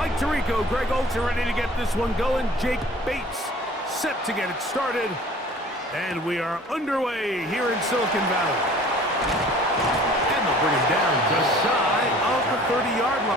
Mike Tirico, Greg Olson ready to get this one going. Jake Bates set to get it started. And we are underway here in Silicon Valley. And they'll bring him down just shy of the 30-yard line.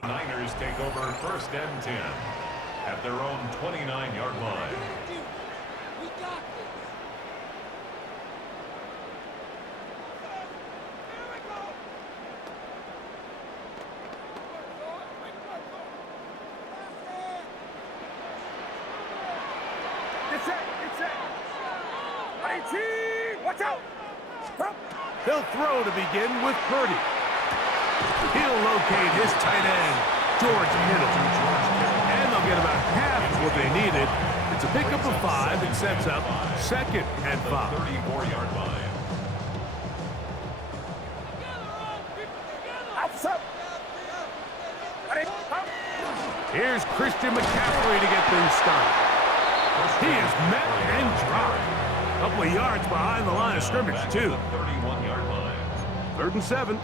Niners take over 1st and 10 at their own 29-yard line. We got this. Here we go. Get set, get set. 18, watch out. He'll throw to begin with Purdy. He'll locate his tight end, George Kittle. And they'll get about half of what they needed. It's a pickup of 5 and sets up 2nd and 5. 34-yard line. Here's Christian McCaffrey to get things started. He is met and dropped. A couple of yards behind the line of scrimmage, too. 31-yard line. 3rd and 7.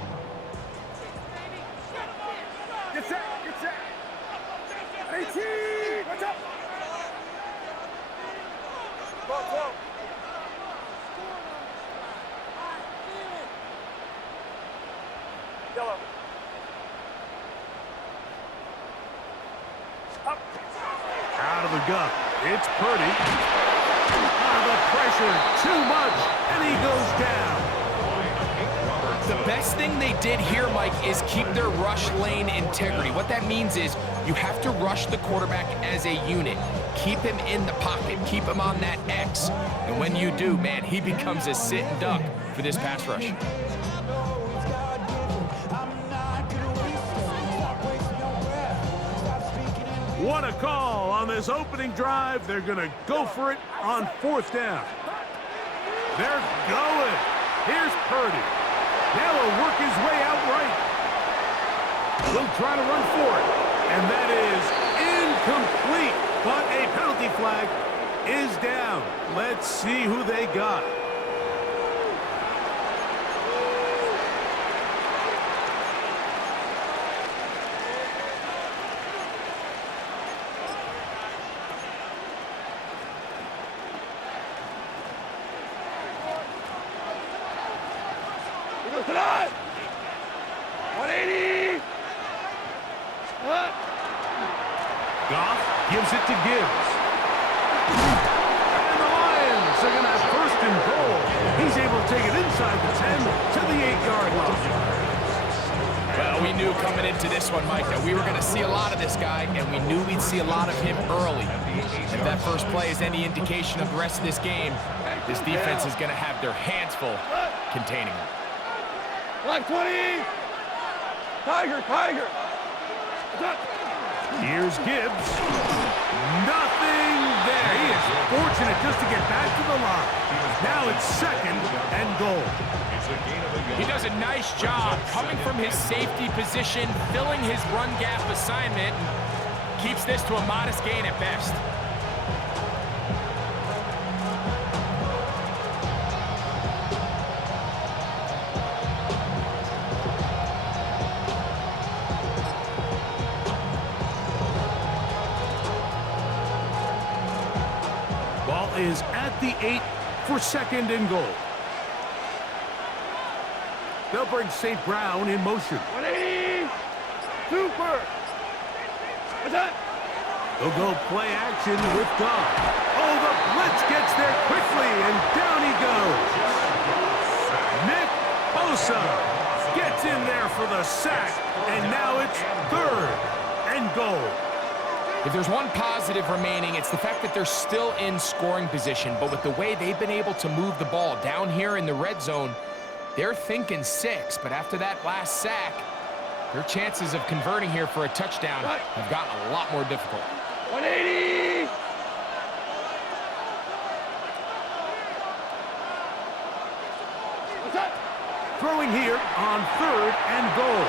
Get set, get set. 18, watch out. Go. Yellow. Up. Out of the gun. It's Purdy. The pressure, too much, and he goes down. The best thing they did here, Mike, is keep their rush lane integrity. What that means is you have to rush the quarterback as a unit. Keep him in the pocket. Keep him on that X. And when you do, man, he becomes a sit and duck for this pass rush. What a call on this opening drive. They're going to go for it on 4th down. They're going. Here's Purdy. Now he'll work his way out right. He'll try to run for it. And that is incomplete. But a penalty flag is down. Let's see who they got. Tonight. 180. Goff gives it to Gibbs. And the Lions are going to have 1st and goal. He's able to take it inside the 10 to the 8-yard line. Well, we knew coming into this one, Mike, that we were going to see a lot of this guy, and we knew we'd see a lot of him early. If that first play is any indication of the rest of this game, this defense is going to have their hands full containing him. Black 20. Tiger. Here's Gibbs. Nothing there. He is fortunate just to get back to the line. Now it's 2nd and goal. He does a nice job coming from his safety position, filling his run gap assignment, and keeps this to a modest gain at best. Ball is at the 8 for 2nd and goal. They'll bring St. Brown in motion. 180. Super. What's that? They'll go play action with Goff. Oh, the blitz gets there quickly, and down he goes. Nick Bosa gets in there for the sack, and now it's 3rd and goal. If there's one positive remaining, it's the fact that they're still in scoring position, but with the way they've been able to move the ball down here in the red zone, they're thinking 6, but after that last sack, their chances of converting here for a touchdown have gotten a lot more difficult. 180! What's up? Throwing here on 3rd and goal.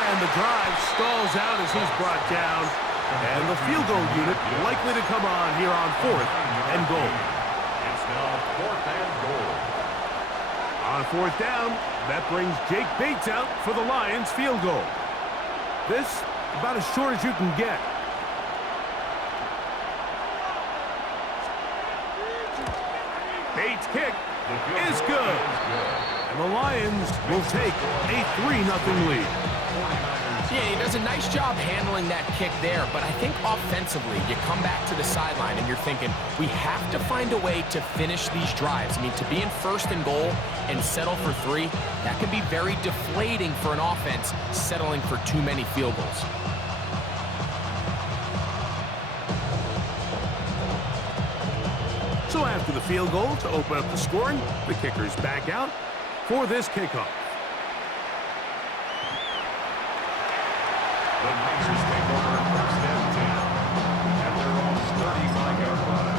And the drive stalls out as he's brought down. And the field goal unit likely to come on here on 4th and goal. It's now 4th and goal. On 4th down, that brings Jake Bates out for the Lions field goal. This about as short as you can get. Bates' kick is good. And the Lions will take a 3-0 lead. Yeah, he does a nice job handling that kick there, but I think offensively, you come back to the sideline and you're thinking, we have to find a way to finish these drives. I mean, to be in 1st and goal and settle for 3, that can be very deflating for an offense settling for too many field goals. So after the field goal to open up the scoring, the kicker's back out for this kickoff. The Niners take over 1st and 10 at their own 35-yard line.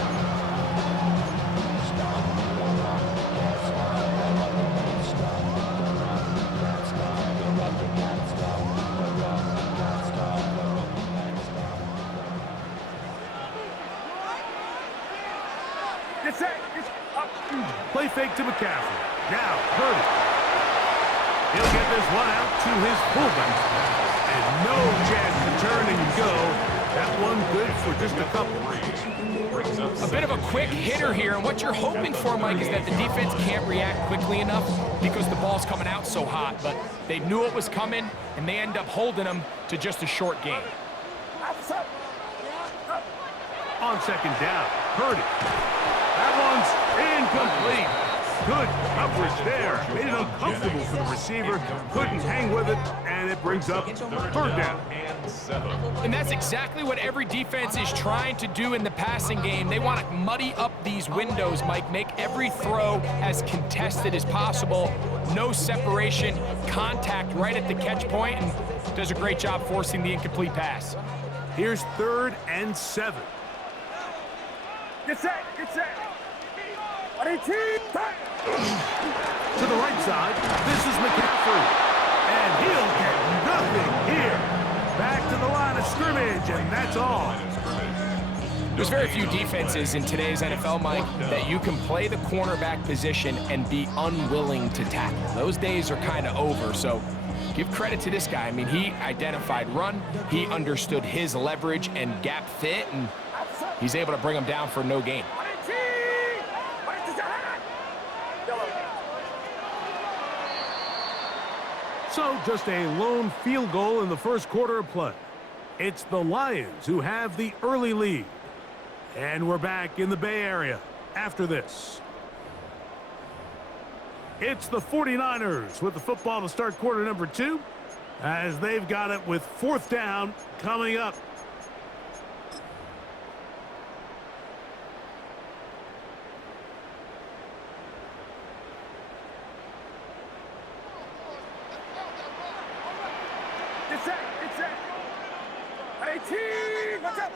Get set! Get up! Play fake to McCaffrey. Now, Purdy. He'll get this one out to his fullback. And no chance to turn and go. That one good for just a couple. A bit of a quick hitter here, and what you're hoping for, Mike, is that the defense can't react quickly enough because the ball's coming out so hot, but they knew it was coming, and they end up holding them to just a short game. On 2nd down, Purdy. That one's incomplete. Good coverage there. Made it uncomfortable for the receiver. Couldn't hang with it, and it brings up 3rd down. And that's exactly what every defense is trying to do in the passing game. They want to muddy up these windows, Mike, make every throw as contested as possible. No separation, contact right at the catch point, and does a great job forcing the incomplete pass. Here's 3rd and 7. Get set! Get set! 118! To the right side, this is McCaffrey. And he'll get nothing here. Back to the line of scrimmage, and that's all. There's very few defenses in today's NFL, Mike, that you can play the cornerback position and be unwilling to tackle. Those days are kind of over, so give credit to this guy. I mean, he identified run, he understood his leverage and gap fit, and he's able to bring him down for no gain. So just a lone field goal in the 1st quarter of play. It's the Lions who have the early lead. And we're back in the Bay Area after this. It's the 49ers with the football to start quarter number 2, as they've got it with 4th down coming up. Get set! Get set! 18! What's up?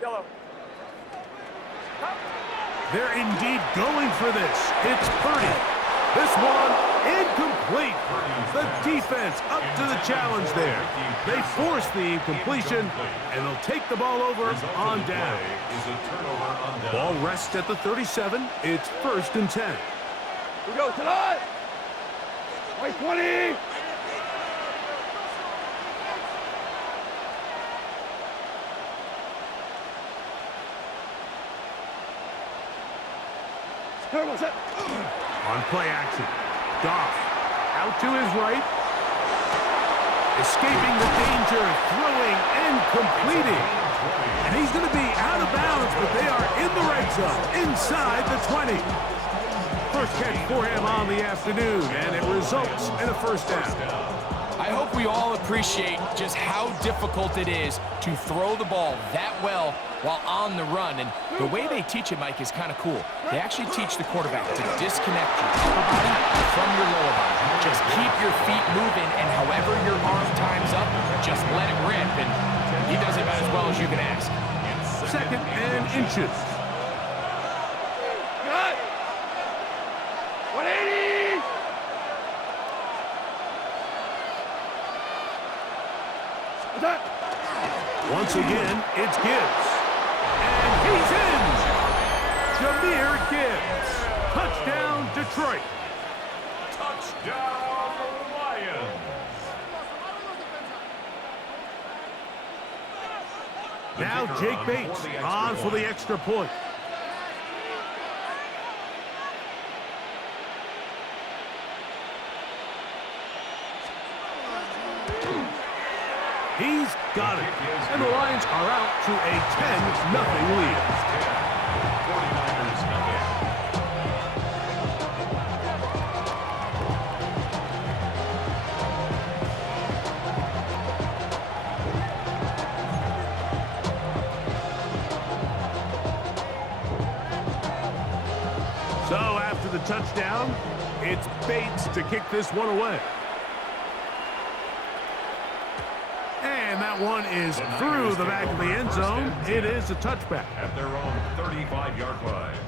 Yellow. They're indeed going for this. It's Purdy. This one incomplete. The defense up to the challenge there. They force the incompletion, and they'll take the ball over on down. Ball rests at the 37. It's 1st and 10. Here we go, tonight! Right 20! On play action, Goff out to his right, escaping the danger, throwing and completing. And he's going to be out of bounds, but they are in the red zone, inside the 20. First catch for him on the afternoon, and it results in a first down. I hope we all appreciate just how difficult it is to throw the ball that well while on the run. And the way they teach it, Mike, is kind of cool. They actually teach the quarterback to disconnect your upper body from your lower body. Just keep your feet moving, and however your arm times up, just let it rip. And he does it about as well as you can ask. Second and inches. Good. 180. Once again, it's Gibbs. And he's in! Jahmyr Gibbs. Touchdown, Detroit. Touchdown, Lions. Now Jake Bates on for the extra point. He's got it. And the Lions are out to a 10-0 lead. 49ers nothing. So after the touchdown, it's Bates to kick this one away. And that one is through the back of the end zone. It is a touchback. At their own 35-yard line.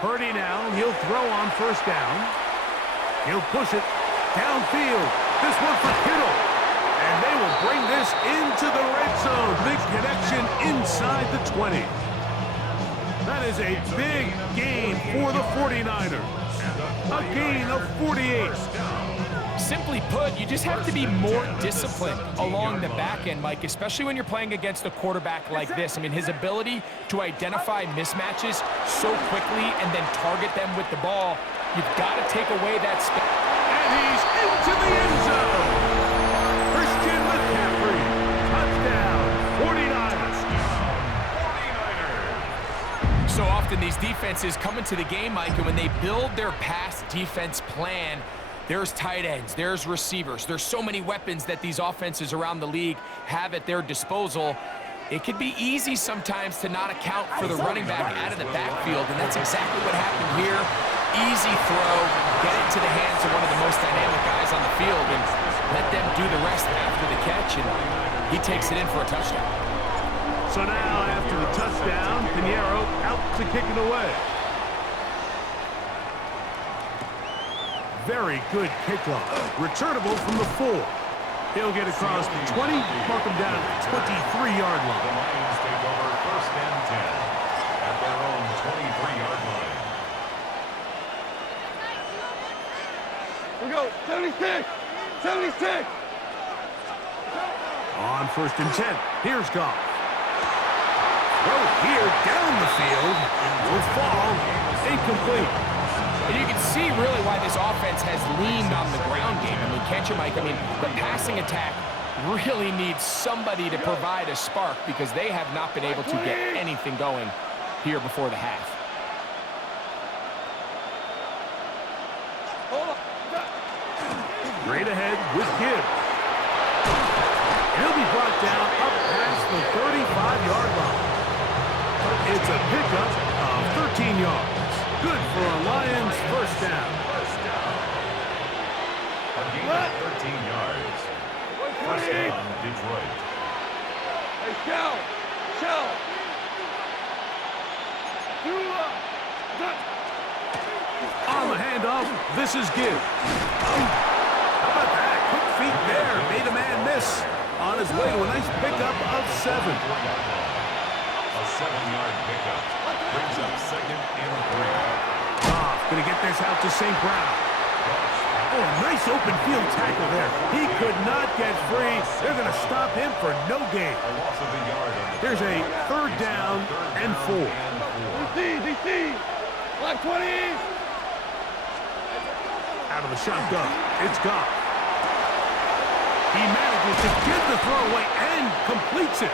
Purdy now, he'll throw on first down. He'll push it downfield. This one for Kittle. And they will bring this into the red zone. Big connection inside the 20. That is a big gain for the 49ers. A gain of 48. Simply put, you just have to be more disciplined along the back end, Mike, especially when you're playing against a quarterback like this. I mean, his ability to identify mismatches so quickly and then target them with the ball, you've got to take away that space. And he's into the end zone. Christian McCaffrey. Touchdown, 49ers. So often these defenses come into the game, Mike, and when they build their pass defense plan, there's tight ends, there's receivers, there's so many weapons that these offenses around the league have at their disposal. It could be easy sometimes to not account for the running back out of the backfield, and that's exactly what happened here. Easy throw, get it to the hands of one of the most dynamic guys on the field, and let them do the rest after the catch, and he takes it in for a touchdown. So now, after the touchdown, Pinheiro out to kick it away. Very good kickoff. Returnable from the 4. He'll get across the 20, mark him down at the 23-yard The line. Lions take over first and 10 at their own 23-yard line. We go. 76. 76. On first and 10, here's Goff. Throw here down the field. Will fall. Incomplete. And you can see really why this offense has leaned on the ground game. I mean, can't you, Mike? I mean, the passing attack really needs somebody to provide a spark because they have not been able to get anything going here before the half. Straight ahead with Gibbs. He'll be brought down up past the 35-yard line. It's a pickup of 13 yards. Good for a Lions first down. A gain of 13 yards. First down, Detroit. Hey, shell. Shell. On the handoff, this is Gibbs. How about that? Quick feet there. Made a man miss. On his way to a nice pickup of 7. A 7-yard pickup. Brings up second and 3. Goff going to get this out to St. Brown. Oh, nice open field tackle there. He could not get free. They're going to stop him for no gain. A loss of a yard on the Here's a third down and 4. DC. Black 20. Out of the shotgun. It's Goff. He manages to get the throw away and completes it.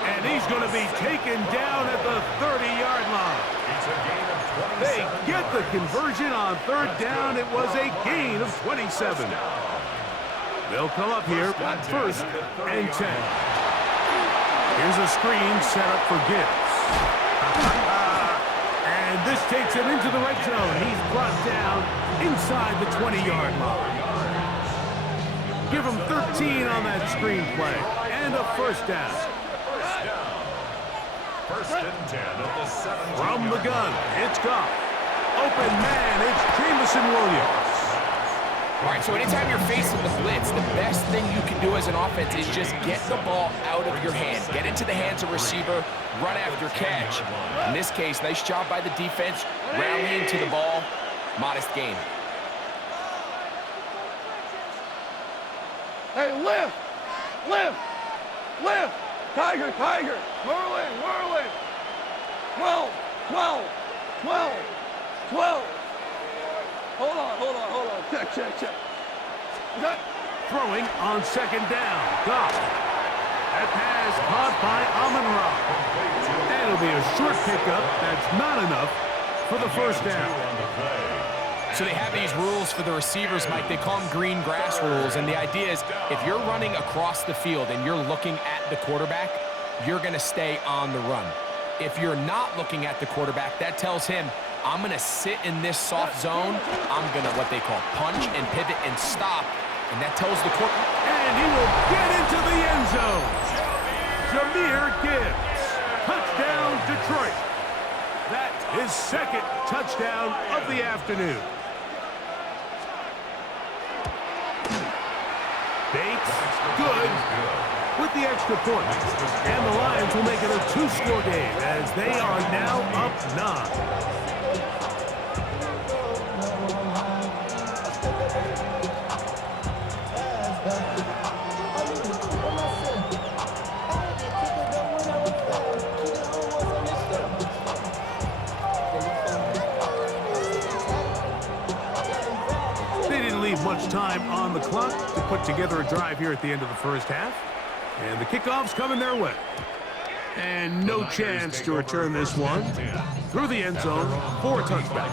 And he's going to be taken down at the 30-yard line. It's a gain of 27. They get the conversion on third down. It was a gain of 27. They'll come up here on 1st and 10. Here's a screen set up for Gibbs. And this takes him into the red zone. He's brought down inside the 20-yard line. Give him 13 on that screen play. And a first down. First and 10 at the 7. From the gun, it's Goff. Open man, it's Jamison Williams. All right, so anytime you're facing the blitz, the best thing you can do as an offense is just get the ball out of your hand. Get into the hands of receiver, run after catch. In this case, nice job by the defense, rallying to the ball. Modest gain. Hey, lift. Tiger. Whirling. 12. Hold on. Check. Okay. Throwing on second down. Goff. That pass caught by Amon-Ra. And it'll be a short pickup. That's not enough for the first down. So they have these rules for the receivers, Mike. They call them green grass rules. And the idea is if you're running across the field and you're looking at the quarterback, you're going to stay on the run. If you're not looking at the quarterback, that tells him, I'm going to sit in this soft zone. I'm going to what they call punch and pivot and stop. And that tells the quarterback. And he will get into the end zone. Jahmyr Gibbs. Touchdown, Detroit. That's his second touchdown of the afternoon. Bates, good with the extra point. And the Lions will make it a 2-score game as they are now up 9. Much time on the clock to put together a drive here at the end of the first half. And the kickoff's coming their way. And no chance to return this one through the end zone for a touchback.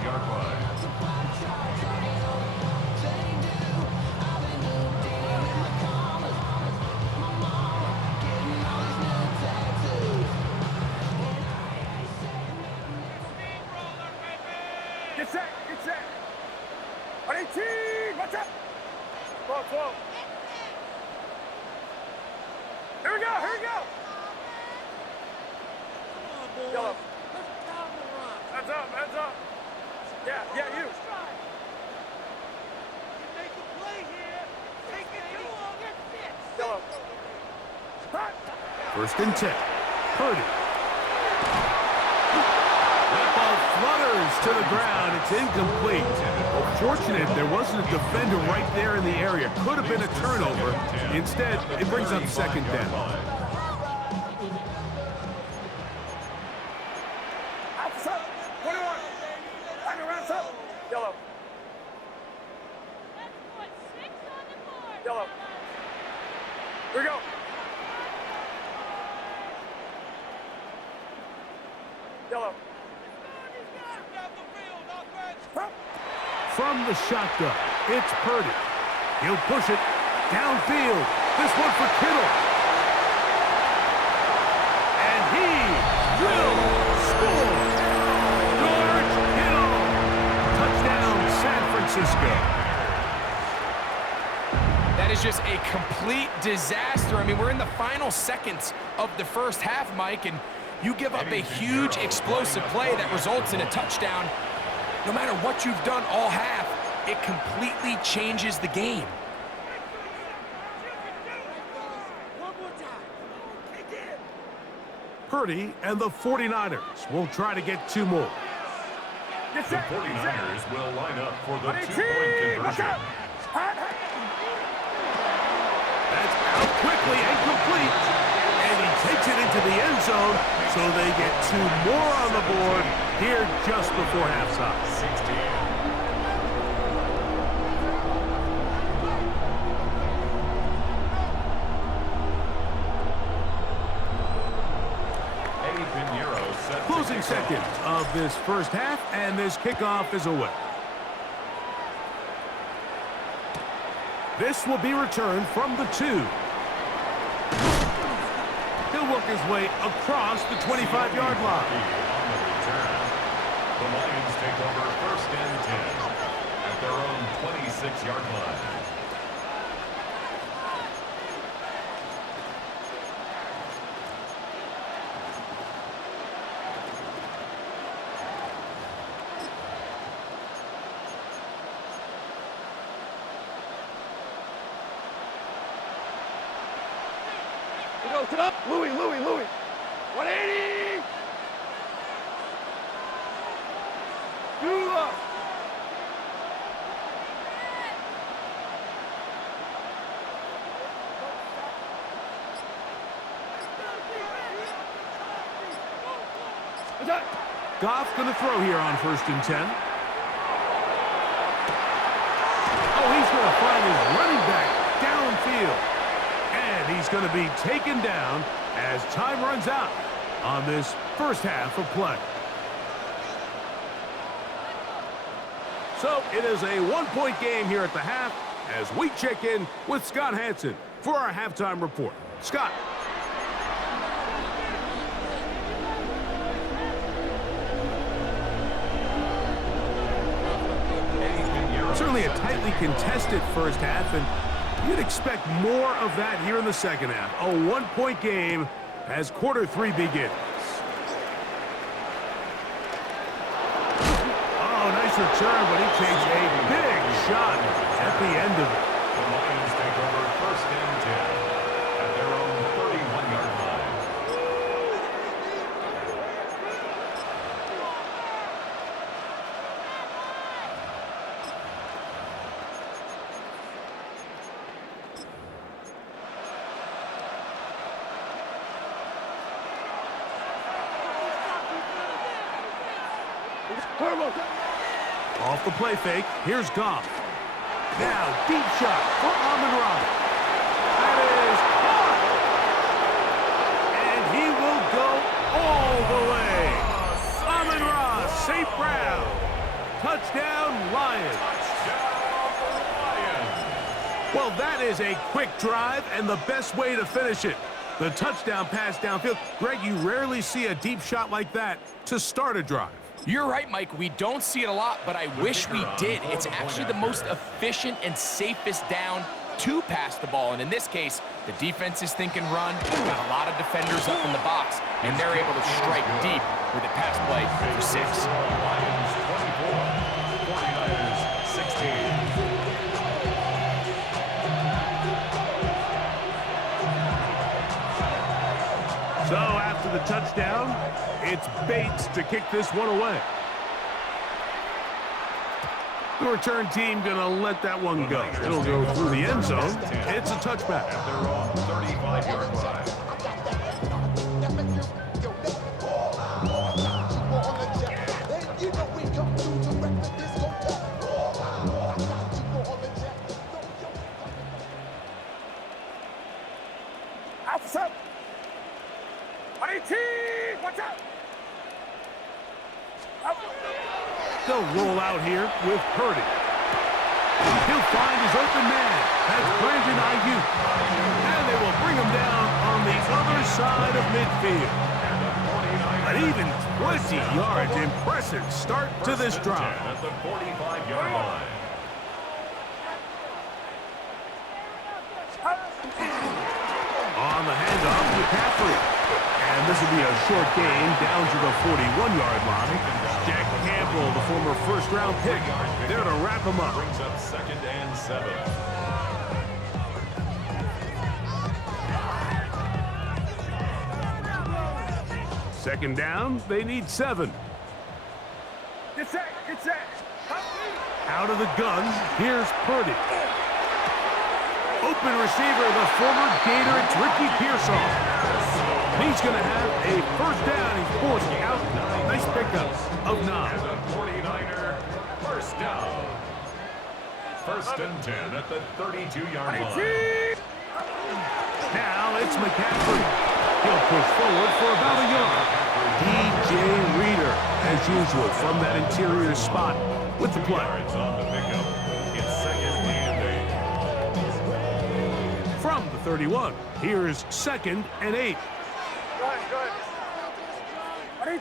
Get set. On 18, watch out. 12. Here we go. Yellow. Hands up. Yeah, you. You make a play here. Take it too long. Yellow. First and 10. Purdy. That ball flutters to the ground. It's incomplete. Fortunate there wasn't a defender right there in the area. Could have been a turnover. Instead, it brings up second down. Outside. 21. Hang around up. Yellow. Yellow. Here we go. Yellow. From the shotgun, it's Purdy. He'll push it downfield. This one for Kittle. And he will score. George Kittle. Touchdown, San Francisco. That is just a complete disaster. I mean, we're in the final seconds of the first half, Mike, and you give up a huge explosive play that results in a touchdown. No matter what you've done all half, it completely changes the game. Purdy and the 49ers will try to get 2 more. The 49ers will line up for the 2-point conversion. That's out quickly and complete. And he takes it into the end zone, so they get 2 more on the board here just before halftime. 16. Closing seconds of this first half, and this kickoff is away. This will be returned from the 2. He'll work his way across the 25-yard line. On the return, the Lions take over 1st and 10 at their own 26-yard line. Sit up. Louis. 180. Do up. Goff going to throw here on 1st and 10. Oh, he's going to find his running back downfield. And he's going to be taken down as time runs out on this first half of play. So it is a 1-point game here at the half as we check in with Scott Hansen for our halftime report. Scott. Certainly a tightly contested first half, and you'd expect more of that here in the second half. A 1-point game as quarter 3 begins. Oh, nice return, but he takes a big shot at the end of it. The Lions take over 1st and 10 at their own 31-yard line. Off the play fake, here's Goff. Now, deep shot for Amon-Ra. That is caught. And he will go all the way. Amon-Ra, St. Brown. Touchdown, Lions. Well, that is a quick drive and the best way to finish it. The touchdown pass downfield. Greg, you rarely see a deep shot like that to start a drive. You're right, Mike. We don't see it a lot, but I wish we did. It's actually the most efficient and safest down to pass the ball. And in this case, the defense is thinking run. Got a lot of defenders up in the box, and they're able to strike deep with a pass play for 6. Lions 24, 49ers 16. So after the touchdown, it's Bates to kick this one away. The return team going to let that one go. It'll go through the end zone. It's a touchback. At their own 35-yard line. Outside. 118. Watch out. They'll roll out here with Purdy. He'll find his open man. That's Brandon Ayuk. And they will bring him down on the other side of midfield. But even 20 yards, impressive start to this drive. At the 45-yard line. On the handoff, McCaffrey. And this will be a short gain down to the 41-yard line. Jack Campbell, the former first-round pick, there to wrap him up. Brings up 2nd and 7. Second down, they need 7. Get set. Out of the gun, here's Purdy. Open receiver, the former Gator, it's Ricky Pearsall. He's going to have a first down. He's forced out. Nice pickup of 9. And the 49er first down. First and 10 at the 32-yard line. Now it's McCaffrey. He'll push forward for about a yard. DJ Reader, as usual, from that interior spot with the play. Yards on the pickup. It's second and 8. From the 31, here's second and 8.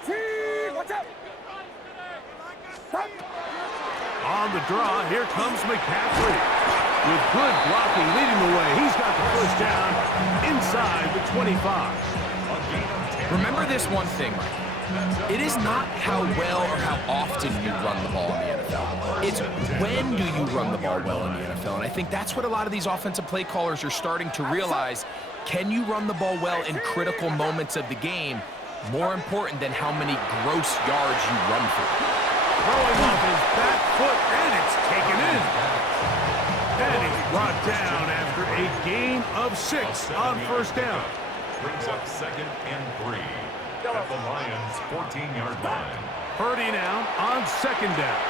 Good. Watch out. Stop. On the draw, here comes McCaffrey. With good blocking leading the way, he's got the first down inside the 25. Remember this one thing, Mike. It is not how well or how often you run the ball in the NFL. It's when do you run the ball well in the NFL. And I think that's what a lot of these offensive play callers are starting to realize. Can you run the ball well in critical moments of the game? More important than how many gross yards you run for. Throwing off his back foot, and it's taken in. And he's brought down after a gain of 6 on first down. Brings up second and 3 at the Lions' 14-yard line. Purdy now on second down.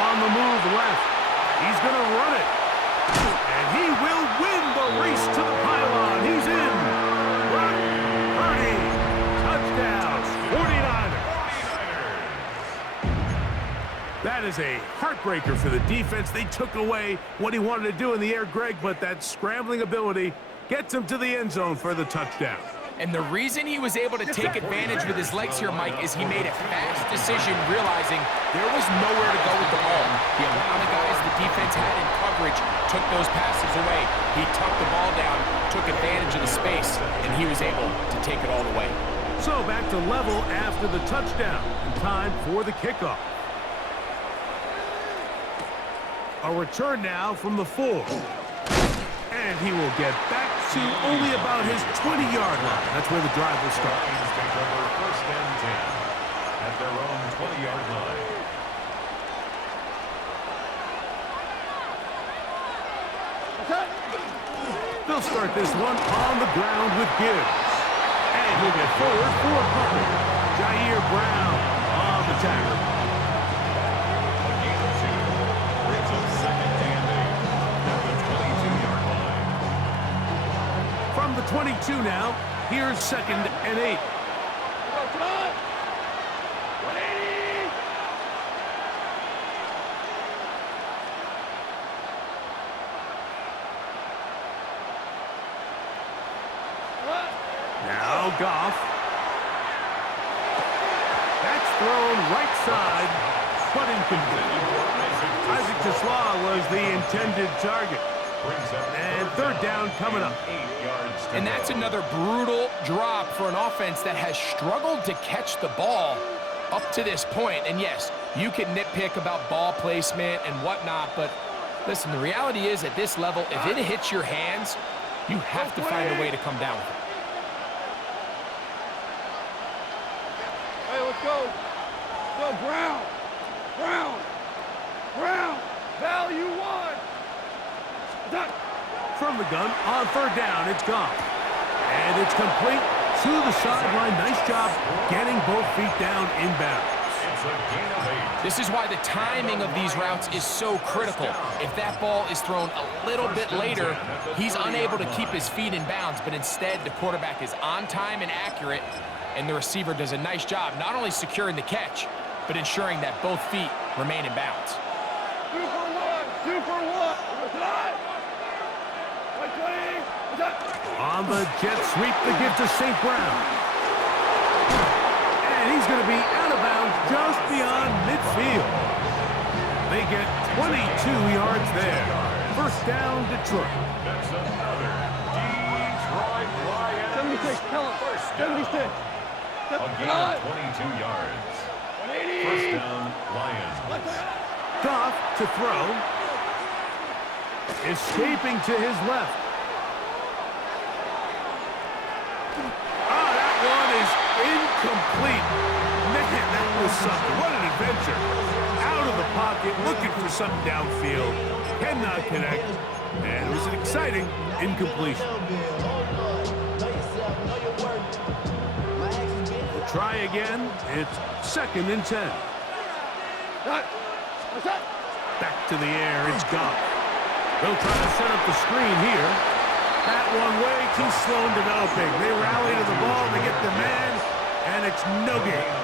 On the move left. He's going to run it. And he will win the race to the pylon. He's in. Brock Purdy. Touchdown. 49ers. That is a heartbreaker for the defense. They took away what he wanted to do in the air, Greg, but that scrambling ability gets him to the end zone for the touchdown. And the reason he was able to take advantage with his legs here, Mike, is he made a fast decision realizing there was nowhere to go with the ball. The amount of guys the defense had in coverage took those passes away. He tucked the ball down, took advantage of the space, and he was able to take it all the way. So back to level after the touchdown, and time for the kickoff. A return now from the 4. And he will get back to only about his 20-yard line. That's where the drive will start. Lions take over first and 10 at their own 20-yard line. They'll start this one on the ground with Gibbs. And he'll get forward for a couple. Jair Brown on the tackle. A gain of 2 brings up second and 8 at the 22-yard line. From the 22 now, here's second and 8. Now Goff. That's thrown right side, but incomplete. Isaac Tesla was the intended target. And third down coming up. And that's another brutal drop for an offense that has struggled to catch the ball up to this point. And yes, you can nitpick about ball placement and whatnot, but listen, the reality is at this level, if it hits your hands, you have to find a way to come down with it. Hey, let's go. Go, Brown. Value 1. Done. From the gun, on third down, it's gone. And it's complete to the sideline. Nice job getting both feet down inbounds. It's a gain of 8. This is why the timing of these routes is so critical. If that ball is thrown a little bit later, he's unable to keep his feet in bounds, but instead the quarterback is on time and accurate, and the receiver does a nice job not only securing the catch, but ensuring that both feet remain in bounds. 2 for 1. On the jet sweep, the give to St. Brown. And he's going to be out of bounds just beyond midfield. They get 22 yards there. First down, Detroit. That's another Detroit Lions. 76, tell him. First down. 76. A gain of 22 yards. First down, Lions. Goff to throw. Escaping to his left. That one is incomplete. Man, that was something. What an adventure. Out of the pocket, looking for something downfield. Cannot connect. And it was an exciting incompletion. try again. It's 2nd and 10. Back to the air. It's Goff. They'll try to set up the screen here. That one way too slow in developing. They rally to the ball. They get the man, and it's no game.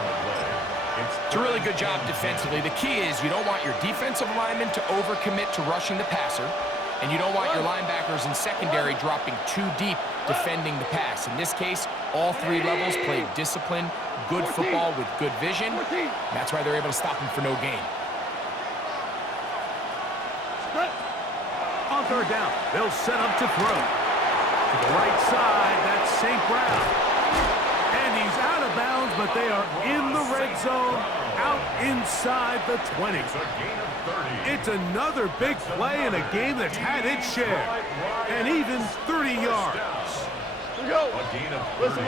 It's a really good job defensively. The key is you don't want your defensive linemen to overcommit to rushing the passer, and you don't want your linebackers in secondary dropping too deep defending the pass. In this case, all 3 levels played disciplined, good football with good vision. That's why they're able to stop him for no gain. On 3rd down, they'll set up to throw. To the right side, that's St. Brown. And he's out of bounds, but they are in the red zone, out inside the 20. It's another big play in a game that's had its share. And even 30 yards. Here we go. A gain of 30. Listen.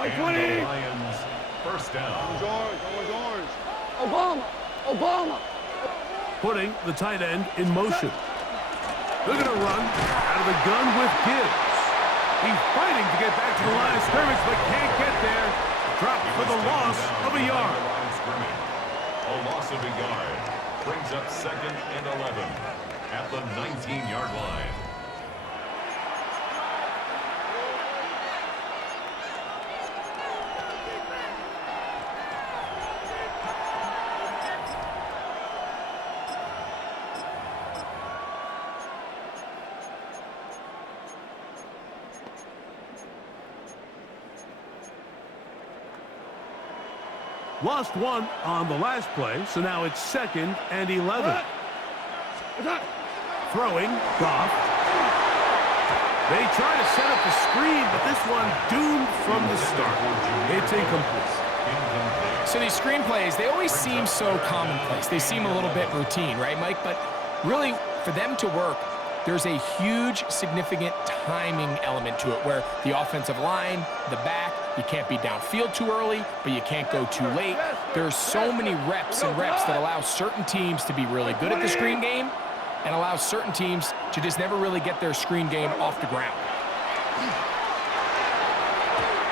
And the Lions, first down. Orange. Obama. Putting the tight end in motion. They're going to run out of the gun with Gibbs. He's fighting to get back to the line of scrimmage, but can't get there. Dropped for the loss of a yard. A loss of a yard brings up 2nd and 11 at the 19-yard line. Lost 1 on the last play, so now it's 2nd and 11. Throwing, Goff. They try to set up the screen, but this one doomed from the start. It's incomplete. So these screen plays, they always seem so commonplace. They seem a little bit routine, right, Mike? But really, for them to work, there's a huge, significant timing element to it where the offensive line, the back, you can't be downfield too early, but you can't go too late. There's so many reps that allow certain teams to be really good at the screen game and allow certain teams to just never really get their screen game off the ground.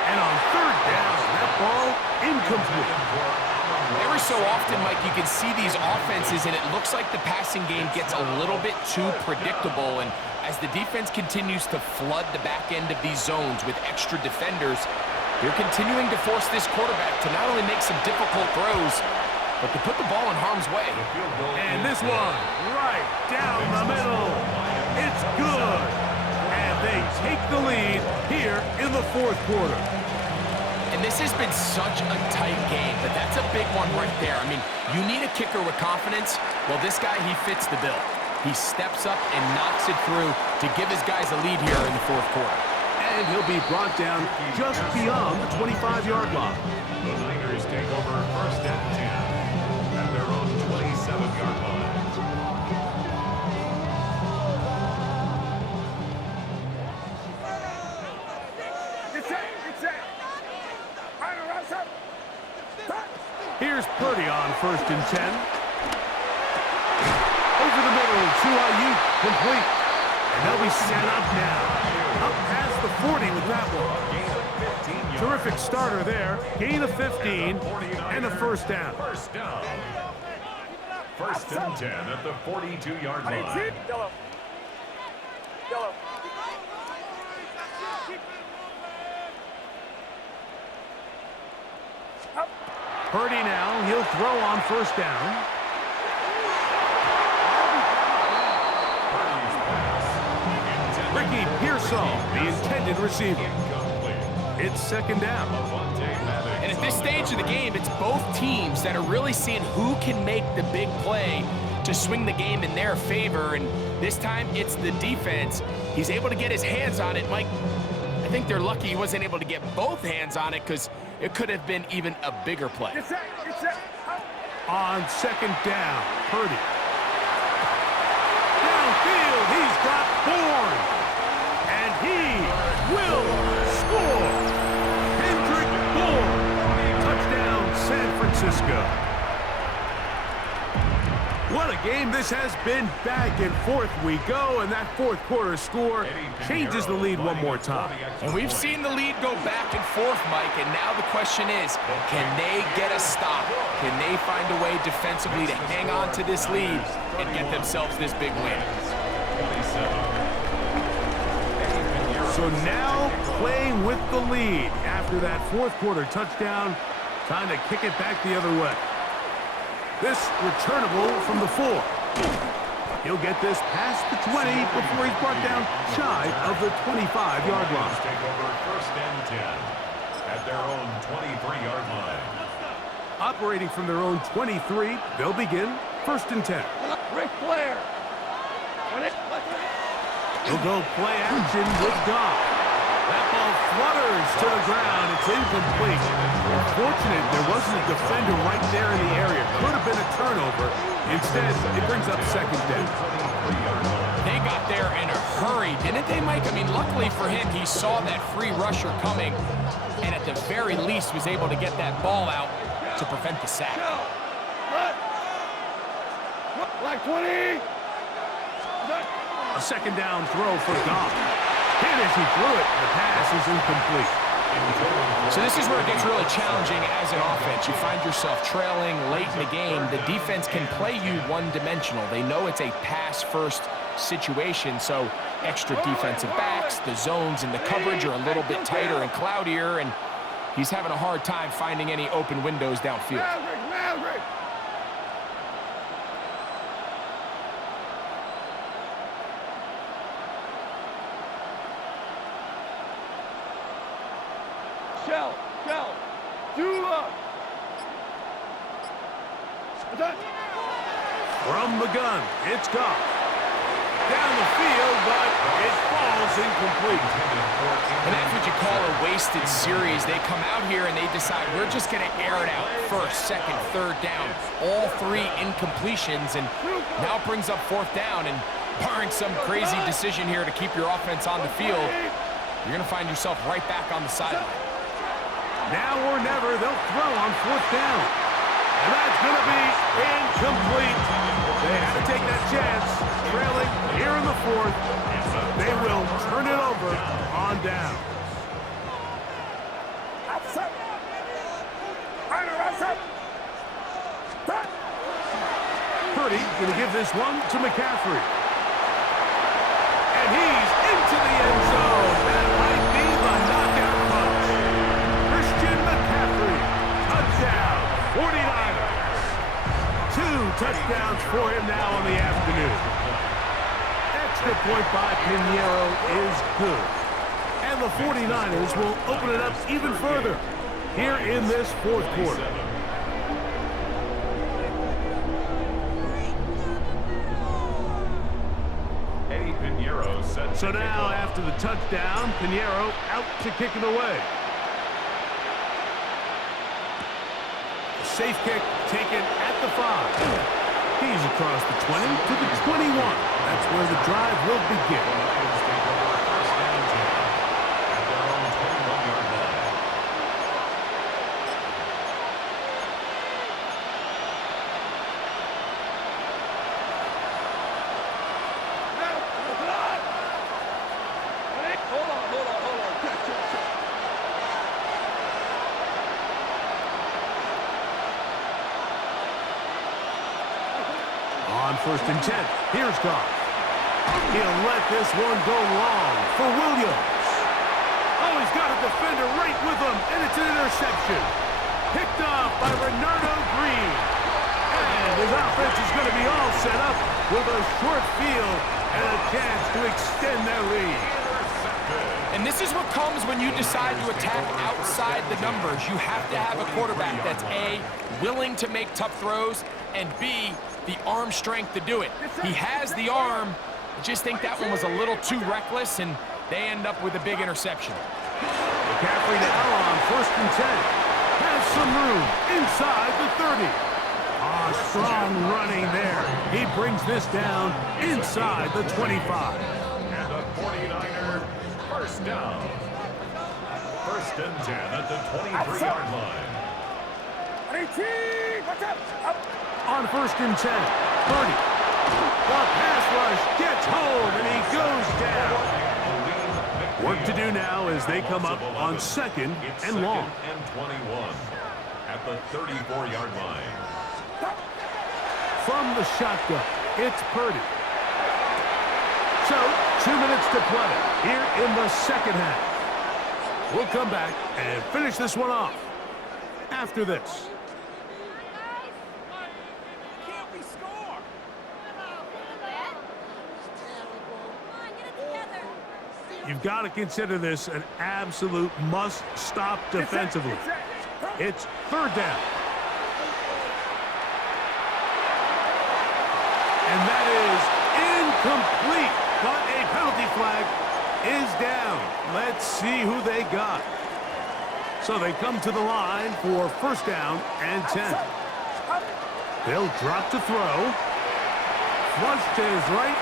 And on 3rd down, that ball incomplete. Every so often, Mike, you can see these offenses, and it looks like the passing game gets a little bit too predictable. And as the defense continues to flood the back end of these zones with extra defenders, they're continuing to force this quarterback to not only make some difficult throws, but to put the ball in harm's way. And this one, right down the middle. It's good. And they take the lead here in the 4th quarter. And this has been such a tight game, but that's a big one right there. I mean, you need a kicker with confidence. Well, this guy, he fits the bill. He steps up and knocks it through to give his guys a lead here in the 4th quarter. And he'll be brought down just beyond the 25-yard line. The Niners take over 1st and 10 at their own 27-yard line. Here's Purdy on 1st and 10. Over the middle to Ayuk, complete. And they'll be set up now. Up past the 40 with that one. Terrific starter there. Gain of 15 and a 1st down. 1st and 10 at the 42-yard line. Yellow. Purdy now, he'll throw on 1st down. Ricky Pearsall, the intended receiver. It's 2nd down. And at this stage of the game, it's both teams that are really seeing who can make the big play to swing the game in their favor. And this time, it's the defense. He's able to get his hands on it, Mike. I think they're lucky he wasn't able to get both hands on it because it could have been even a bigger play. On 2nd down, Purdy. Downfield, he's got Bourne. And he will score. Hendrick Bourne. Touchdown, San Francisco. What a game this has been. Back and forth we go, and that fourth quarter score changes the lead one more time. And we've seen the lead go back and forth, Mike, and now the question is, can they get a stop? Can they find a way defensively to hang on to this lead and get themselves this big win? So now playing with the lead after that fourth quarter touchdown, time to kick it back the other way. This returnable from the 4. He'll get this past the 20 before he's brought down shy of the 25-yard line. Take over first and 10 at their own 23-yard line. Operating from their own 23, they'll begin first and 10. Ric Flair. He'll go play action with Goff. That ball flutters to the ground. It's incomplete. Unfortunate there wasn't a defender right there in the area. Could have been a turnover. Instead, it brings up second down. They got there in a hurry, didn't they, Mike? I mean, luckily for him, he saw that free rusher coming, and at the very least was able to get that ball out to prevent the sack. Like 20. A second down throw for Goff. Hit as he threw it. The pass is incomplete. So this is where it gets really challenging as an offense. You find yourself trailing late in the game. The defense can play you one-dimensional. They know it's a pass-first situation, so extra defensive backs, the zones and the coverage are a little bit tighter and cloudier, and he's having a hard time finding any open windows downfield. From the gun, it's Goff. Down the field, but it falls incomplete. And that's what you call a wasted series. They come out here and they decide, we're just going to air it out. First, second, third down. All 3 incompletions, and now it brings up fourth down. And barring some crazy decision here to keep your offense on the field, you're going to find yourself right back on the sideline. Now or never, they'll throw on fourth down. And that's going to be incomplete. They had to take that chance, trailing here in the fourth. They will turn it over on down. Purdy going to give this one to McCaffrey. And he's into the end zone. That might be the knockout punch. Christian McCaffrey, touchdown, 49ers. 2 touchdowns for him now on the afternoon. Extra point by Pinheiro is good. And the 49ers will open it up even further here in this fourth quarter. So now, after the touchdown, Pinheiro out to kick it away. A safe kick taken at the 5. He's across the 20 to the 21. That's where the drive will begin. On first and 10, here's Goff. He'll let this one go long for Williams. Oh, he's got a defender right with him, and it's an interception. Picked off by Renardo Green. And his offense is going to be all set up with a short field and a chance to extend their lead. And this is what comes when you decide to attack outside the numbers. You have to have a quarterback that's A, willing to make tough throws, and B, the arm strength to do it. He has the arm. I just think that one was a little too reckless, and they end up with a big interception. McCaffrey now on first and 10. Has some room inside the 30. Strong running there. He brings this down inside the 25. And the 49er first down. First and 10 at the 23-yard line. Watch out. Up. On 1st and 10, Purdy. The pass rush gets home, and he goes down. Work to do now as they come up on 2nd and long. And 21 at the 34-yard line. From the shotgun, it's Purdy. So, 2 minutes to play here in the 2nd half. We'll come back and finish this one off after this. You've got to consider this an absolute must-stop defensively. It's 3rd down. And that is incomplete, but a penalty flag is down. Let's see who they got. So they come to the line for 1st down and 10. They'll drop to throw. Flush to his right.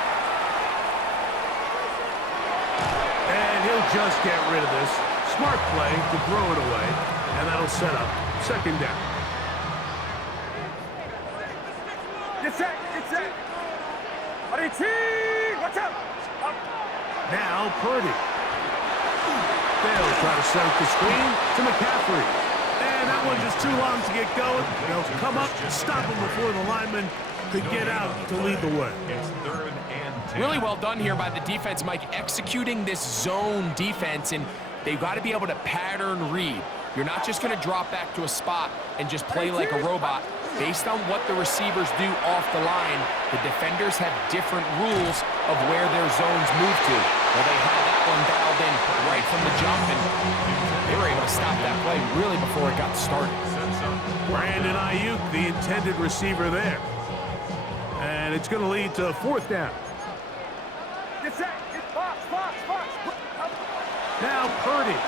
And he'll just get rid of this. Smart play to throw it away. And that'll set up 2nd down. Get set. Watch out. Up. Now Purdy. They'll try to set up the screen to McCaffrey. And that one just too long to get going. They'll come up and stop him before the lineman could get out to lead the way. It's 3rd and 10. Really well done here by the defense, Mike, executing this zone defense, and they've got to be able to pattern read. You're not just going to drop back to a spot and just play like a robot. Based on what the receivers do off the line, the defenders have different rules of where their zones move to. Well, they had that one dialed in right from the jump, and they were able to stop that play really before it got started. Brandon Ayuk, the intended receiver there. And it's going to lead to 4th down. Get set. Get box. Up. Now Purdy.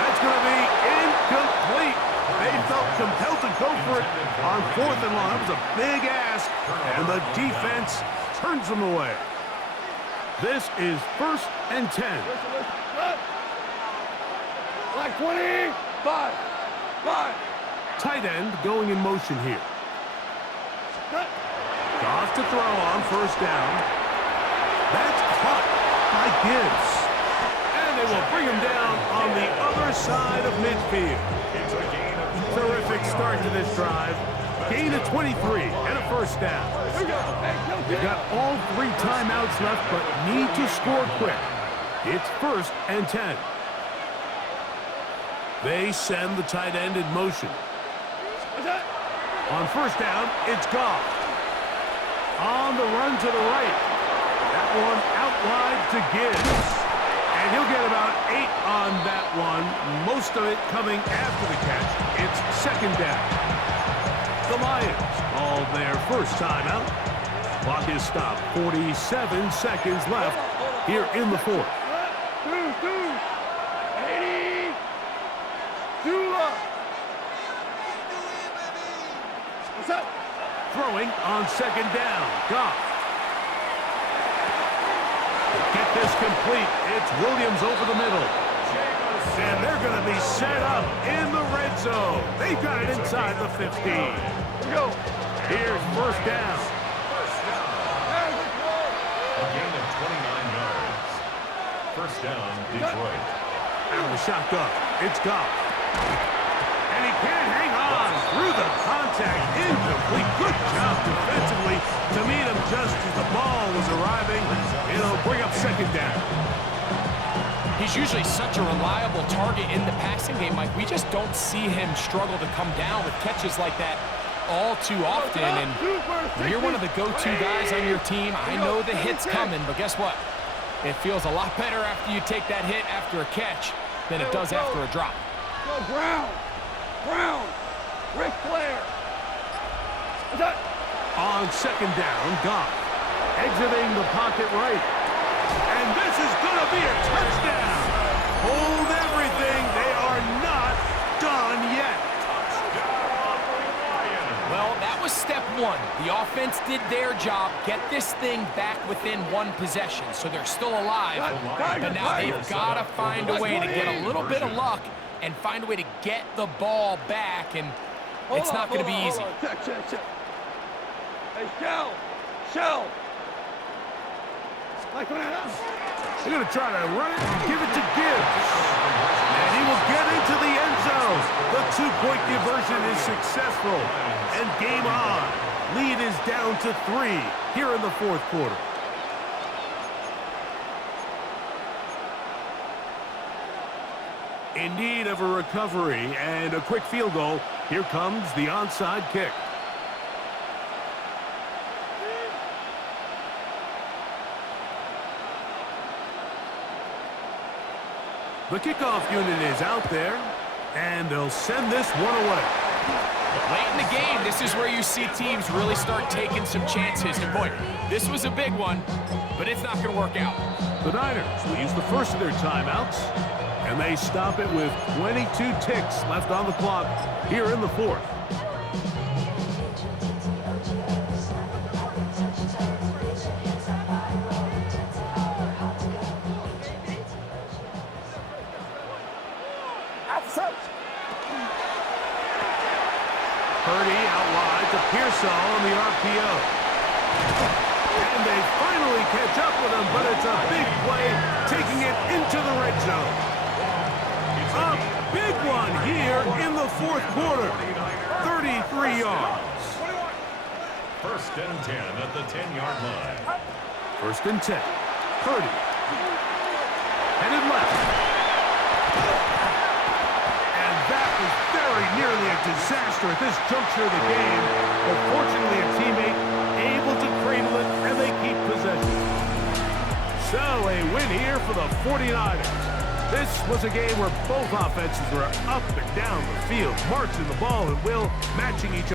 That's going to be incomplete. They felt compelled to go for it on 4th and long. That was a big ask, and the defense turns them away. This is 1st and 10. Like 25. Tight end going in motion here. Goff to throw on 1st down. That's caught by Gibbs. And they will bring him down on the other side of midfield. Terrific start to this drive. Gain of 23 and a 1st down. They've got all 3 timeouts left, but need to score quick. It's 1st and 10. They send the tight end in motion. On 1st down, it's Goff. On the run to the right. That one out wide to Gibbs. And he'll get about 8 on that one, most of it coming after the catch. It's 2nd down. The Lions call their 1st timeout. Clock is stopped. 47 seconds left here in the 4th. 80. Dula. What's up? Throwing on 2nd down. Goff. Get this complete. It's Williams over the middle. And they're going to be set up in the red zone. They've got it inside the 15. Here we go. Here's 1st down. A gain of 29 yards. 1st down, Detroit. Out of the shotgun. It's Goff. And he can't hang on through the contact. Incomplete. Good job defensively to meet him just as the ball was arriving. It'll bring up 2nd down. He's usually such a reliable target in the passing game, Mike. We just don't see him struggle to come down with catches like that all too often. And when you're one of the go-to guys on your team, I know the hit's coming, but guess what? It feels a lot better after you take that hit after a catch than it does after a drop. Go Brown. Ric Flair. On 2nd down, Goff exiting the pocket right. And this is going to be a touchdown. Hold everything. They are not done yet. Well, that was step 1. The offense did their job, get this thing back within 1 possession, so they're still alive. But now they've got to find a way to get a little bit of luck and find a way to get the ball back, and it's not going to be easy. Check. Hey, Shell. They're going to try to run it and give it to Gibbs. And he will get into the end zone. The two-point conversion is successful. And game on. Lead is down to 3 here in the fourth quarter. In need of a recovery and a quick field goal. Here comes the onside kick. The kickoff unit is out there, and they'll send this one away. Late in the game, this is where you see teams really start taking some chances. And boy, this was a big one, but it's not going to work out. The Niners will use the first of their timeouts, and they stop it with 22 ticks left on the clock here in the fourth. Purdy out wide to Pearsall on the RPO. And they finally catch up with him, but it's a big play, taking it into the red zone. A big one here in the fourth quarter. 33 yards. First and 10 at the 10-yard line. First and 10. Purdy. Headed left. That was very nearly a disaster at this juncture of the game, but fortunately a teammate able to cradle it, and they keep possession. So a win here for the 49ers. This was a game where both offenses were up and down the field, marching the ball and matching each other.